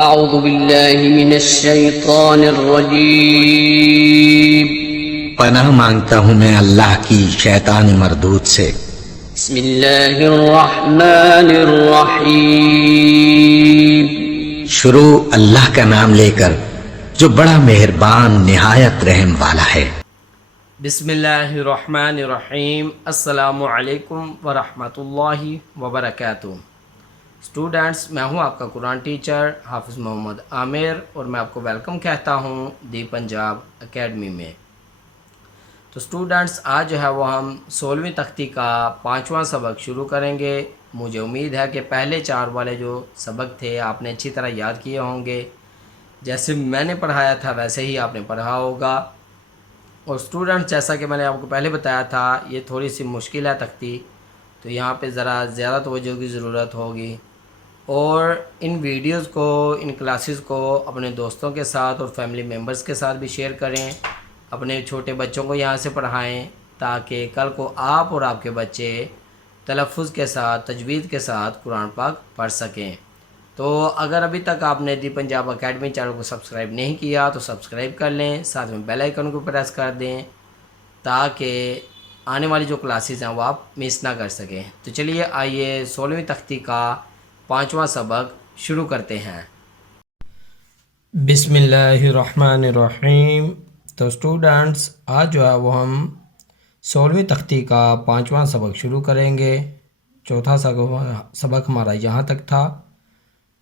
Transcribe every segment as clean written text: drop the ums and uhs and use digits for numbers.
أعوذ بالله من الشيطان الرجيم پناہ مانگتا ہوں میں اللہ کی شیطان مردود سے۔ بسم الله الرحمن الرحيم شروع اللہ کا نام لے کر جو بڑا مہربان نہایت رحم والا ہے۔ بسم اللہ الرحمن الرحیم۔ السلام علیکم ورحمۃ اللہ وبرکاتہ۔ اسٹوڈنٹس، میں ہوں آپ کا قرآن ٹیچر حافظ محمد عامر اور میں آپ کو ویلکم کہتا ہوں دی پنجاب اکیڈمی میں۔ تو اسٹوڈنٹس، آج جو ہے وہ ہم 16ویں تختی کا 5واں سبق شروع کریں گے۔ مجھے امید ہے کہ پہلے 4 والے جو سبق تھے آپ نے اچھی طرح یاد کیے ہوں گے، جیسے میں نے پڑھایا تھا ویسے ہی آپ نے پڑھا ہوگا۔ اور اسٹوڈنٹس، جیسا کہ میں نے آپ کو پہلے بتایا تھا، یہ تھوڑی سی مشکل ہے تختی، تو یہاں پہ ذرا زیادہ توجہ کی ضرورت ہوگی۔ اور ان ویڈیوز کو، ان کلاسز کو اپنے دوستوں کے ساتھ اور فیملی ممبرز کے ساتھ بھی شیئر کریں، اپنے چھوٹے بچوں کو یہاں سے پڑھائیں تاکہ کل کو آپ اور آپ کے بچے تلفظ کے ساتھ، تجوید کے ساتھ قرآن پاک پڑھ سکیں۔ تو اگر ابھی تک آپ نے دی پنجاب اکیڈمی چینل کو سبسکرائب نہیں کیا تو سبسکرائب کر لیں، ساتھ میں بیل آئیکن کو پریس کر دیں تاکہ آنے والی جو کلاسز ہیں وہ آپ مس نہ کر سکیں۔ تو چلیے آئیے 16ویں تختی کا 5واں سبق شروع کرتے ہیں۔ بسم اللہ الرحمن الرحیم۔ تو اسٹوڈنٹس، آج جو ہے وہ ہم 16ویں تختی کا 5واں سبق شروع کریں گے۔ چوتھا سبق ہمارا یہاں تک تھا،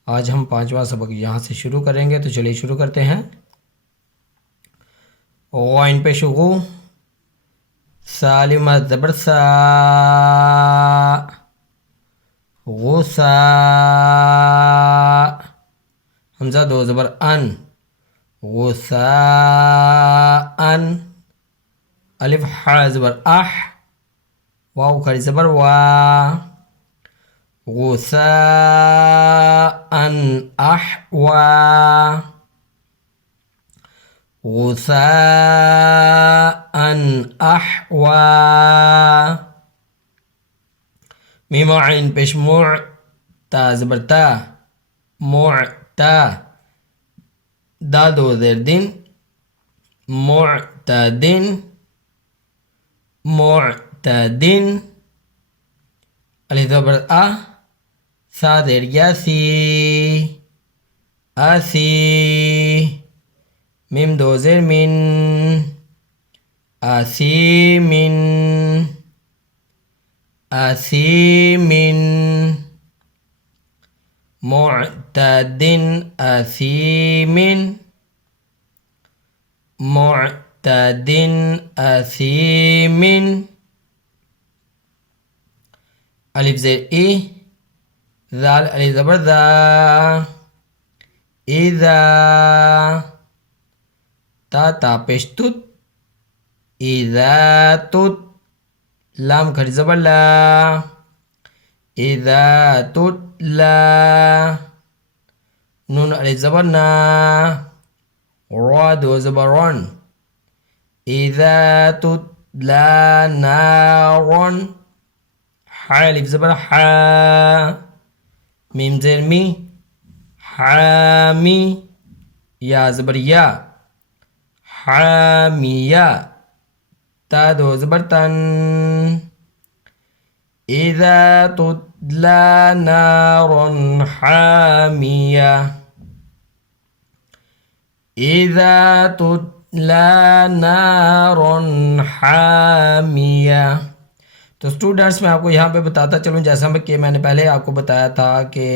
آج ہم 5واں سبق یہاں سے شروع کریں گے۔ تو چلیے شروع کرتے ہیں۔ غین پیش غو، سالم زبر سا، غسا، حمزہ 2 زبر ان، غسا ان، الف ح زبر اح، واو کھڑی زبر وا، غسا ان احوا، غسا ان احوا، میم عین پیش مع، تا زبر تا، معتا، دال 2 زیر دن، معتدن، معتدن، الف زبر ا، سا زیر یا سی، اسی، میم 2 زیر من، اسیمن، اسیمن، معتدن اثیمن، معتدن اثیمن، الف زیر ای، ذال الف زبر ذا، اذا، تا پیش تت، اذا تت، لام کھڑی زبر لا، اذا تتلا، نون الف زبر نا، را 2 زبر رن، اذا تتلا نارن، ح الف زبر حا، میم زیر می، حامی، یا زبر یا، حامیہ، تا 2 زبر تن، اذا تتلا نارا حامیہ، اذا تتلا نارا حامیہ۔ تو اسٹوڈنٹس، میں آپ کو یہاں پہ بتاتا چلوں، جیسا کہ میں نے پہلے آپ کو بتایا تھا کہ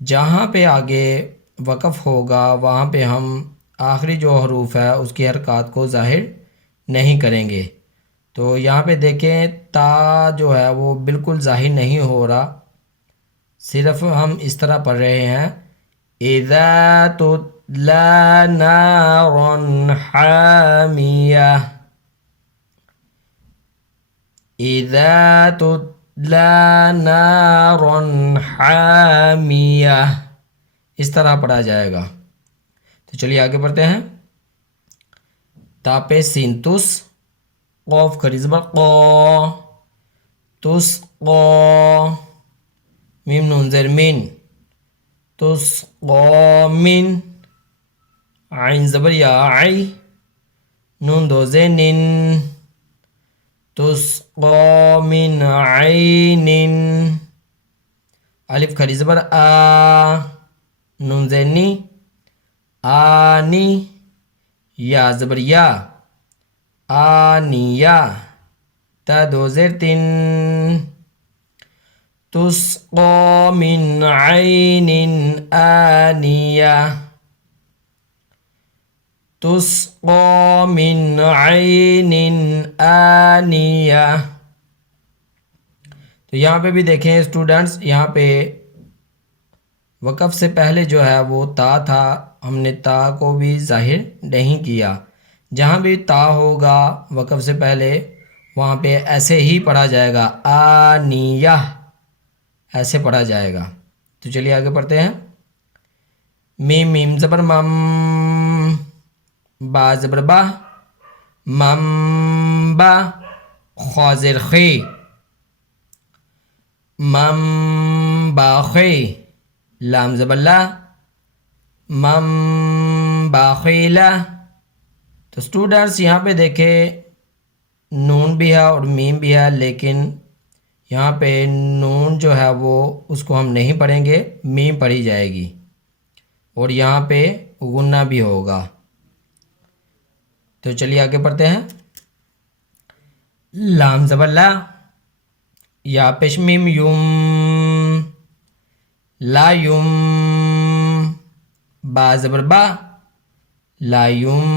جہاں پہ آگے وقف ہوگا وہاں پہ ہم آخری جو حروف ہے اس کی حرکات کو ظاہر نہیں کریں گے۔ تو یہاں پہ دیکھیں، تا جو ہے وہ بالکل ظاہر نہیں ہو رہا، صرف ہم اس طرح پڑھ رہے ہیں، اذا تتلا نارا حامیہ، اذا تتلا نارا حامیہ، اس طرح پڑھا جائے گا۔ تو چلیے آگے بڑھتے ہیں۔ تا پہ سین تس، قوف کھڑی زبر قو، تسقا، میم نون زیر من، تسقى من عين زبر یا عی نون دو زین تسقى من عین الف کھری زبر آ نون زینی آنی یا زبر یا آنیا تا دو زیر تین تسقى من عين آنية تسقى من عين آنية. تو یہاں پہ بھی دیکھیں اسٹوڈنٹس، یہاں پہ وقف سے پہلے جو ہے وہ تا تھا، ہم نے تا کو بھی ظاہر نہیں کیا. جہاں بھی تا ہوگا وقف سے پہلے وہاں پہ ایسے ہی پڑھا جائے گا، آنیہ ایسے پڑھا جائے گا. تو چلیے آگے پڑھتے ہیں. میم میم زبر مم با زبر با مم با خا زیر خی مم با خی لام زبر لا مم با خیلا. تو اسٹوڈنٹس یہاں پہ دیکھیں نون بھی ہے اور میم بھی ہے، لیکن یہاں پہ نون جو ہے وہ اس کو ہم نہیں پڑھیں گے، میم پڑھی جائے گی اور یہاں پہ غنہ بھی ہوگا. تو چلیے آگے پڑھتے ہیں. لام زبر لا یا پیش میم یم لا یم با زبر با لا یم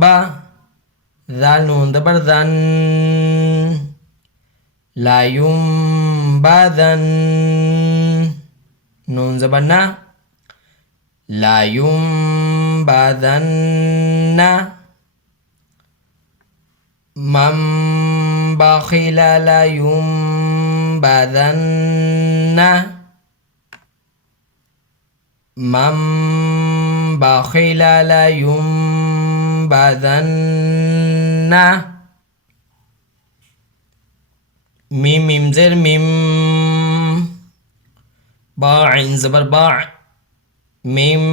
با ذال نون زبر ذن لا ينبذن نون زبر نا لا ينبذن من بخل لا ينبذن من بخل لا ينبذن. میم میم زیر میم با عین زبر با میم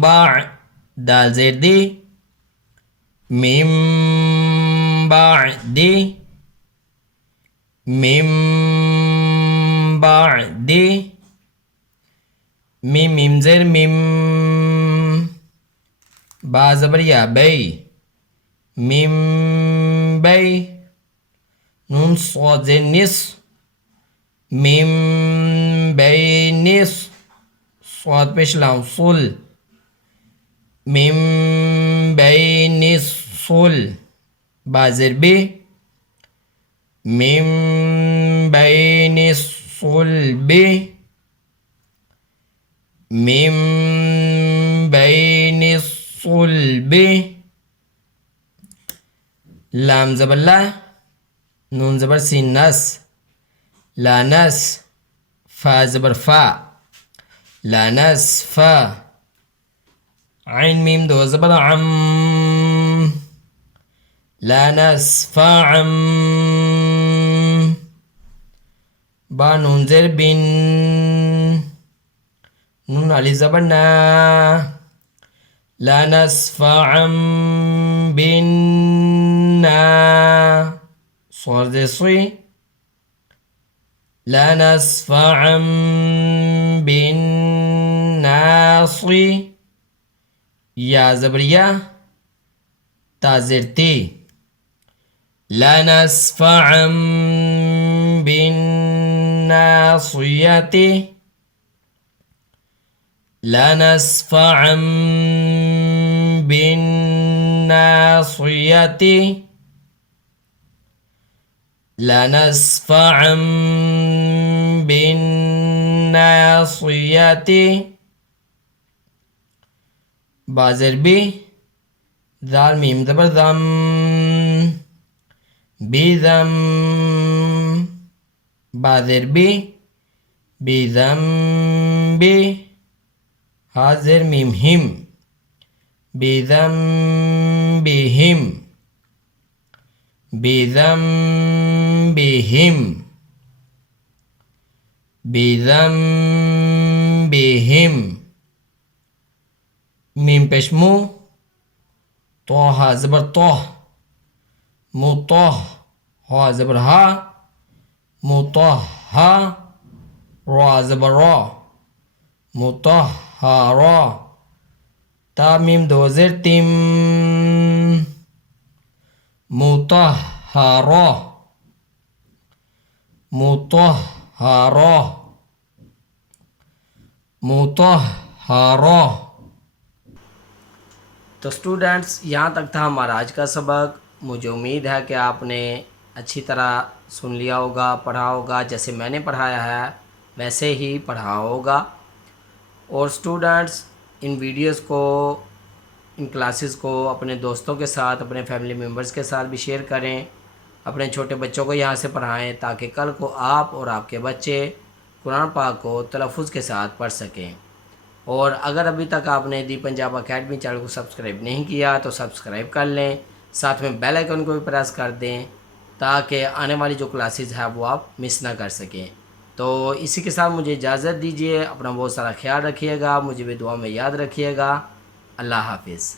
با دال زیر دی میم با دی میم با دی میم میم زیر میم با زبر یا بی میم بی نون صاد زیر نص میم بی نص صاد پیش لام صل میم بی نص صل با زیر بی میم بی نص صل بی میم بی نص صل بی. لام زبر لا نون زبر سین نس لا نس فا زبر فا لا نس فا عین میم دو زبر عم لا نس فا عم با نون زیر بن نون علی زبر نا لا نس فا عم بن نا صاد صي لا نسفعا بالناصي يا زبرية تا زرتي لا نسفعا بالناصية لا نسفعا بالناصية لا نسفعا بالناصية بازر بي ذال ميم زبر ذم بذم بازر بي بذنب حاضر ميم هم بذنبهم بذنبهم بذنبهم علیہم، میم پیش مو، توہا زبر توہ، متوہ، ہا زبر ہا، متوہا، را زبر را، متوہرا، تا میم دو زیر تم، متوہرا، متوہرا، متوہرا۔ تو اسٹوڈنٹس یہاں تک تھا ہمارا آج کا سبق۔ مجھے امید ہے کہ آپ نے اچھی طرح سن لیا ہوگا، پڑھا ہوگا، جیسے میں نے پڑھایا ہے ویسے ہی پڑھا ہوگا۔ اور اسٹوڈنٹس ان ویڈیوز کو، ان کلاسز کو اپنے دوستوں کے ساتھ، اپنے فیملی ممبرز کے ساتھ بھی شیئر کریں، اپنے چھوٹے بچوں کو یہاں سے پڑھائیں تاکہ کل کو آپ اور آپ کے بچے قرآن پاک کو تلفظ کے ساتھ پڑھ سکیں۔ اور اگر ابھی تک آپ نے دی پنجاب اکیڈمی چینل کو سبسکرائب نہیں کیا تو سبسکرائب کر لیں، ساتھ میں بیل آئیکن کو بھی پریس کر دیں تاکہ آنے والی جو کلاسز ہے وہ آپ مس نہ کر سکیں۔ تو اسی کے ساتھ مجھے اجازت دیجیے، اپنا بہت سارا خیال رکھیے گا، مجھے بھی دعا میں یاد رکھیے گا۔ اللہ حافظ۔